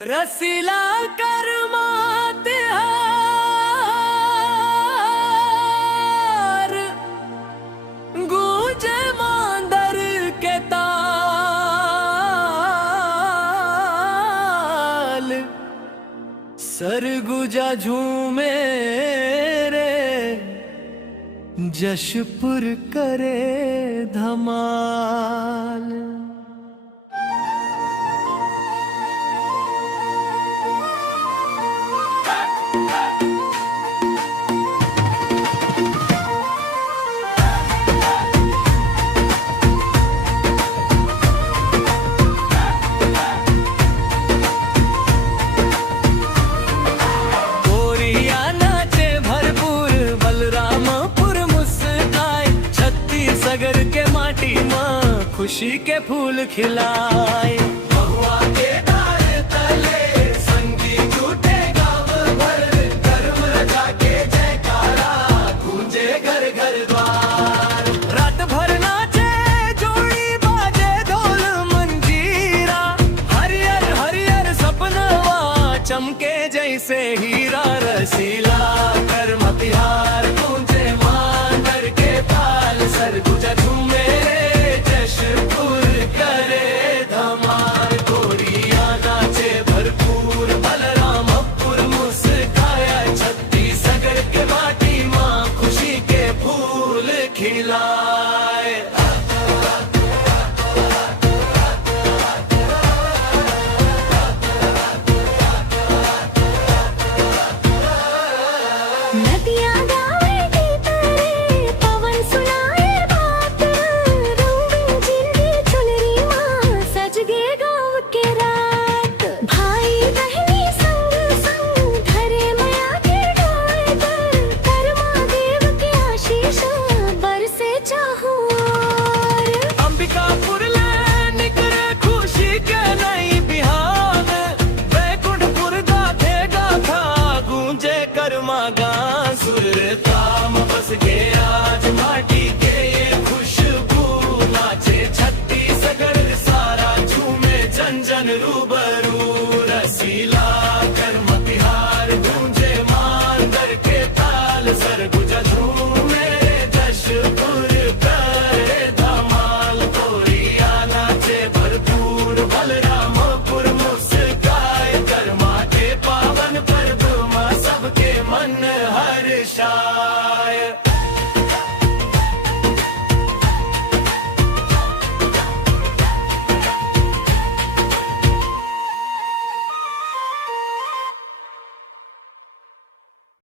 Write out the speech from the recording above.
रसीला कर्मा तिहार गूंजे मांदर के ताल सरगुजा झूमे रे जशपुर करे धमाल। सगर के माटी माँ खुशी के फूल खिलाए। महुआ के डाल तले संगी झूठे गाँव भर कर्म रजा के जयकारा गूंजे घर घर द्वार। रात भर नाचे जोड़ी बाजे ढोल मंजीरा हरियर हरियर सपनवा चमके जैसे हीरा। रसीला कर्म तिहार गूंजे मांदर के ताल सरगुजा झूमे जशपुर करे धमाल। गोरिया नाचे भरपूर बलरामपुर मुस्काया छत्तीसगढ़ के माटी माँ खुशी के फूल खिलाए। नदियाँ गावे गीत रे पवन सुनाए बात रंगीन जिंदगी चुनरी माँ सज गे गाँव के रात। भाई बहनी संग संग धरे माया के डोर पर कर्मा देव के आशीष बरसे चाहूं ओर। अंबिकापुर ले निकले खुशी के नई बिहार वैकुंठपुर गाथे गाथा गूंजे कर्मा गान। सुरताम बस के आज माटी के ये खुशबू नाचे छत्तीसगढ़ सारा झूमे जन जन रूबरू। रसीला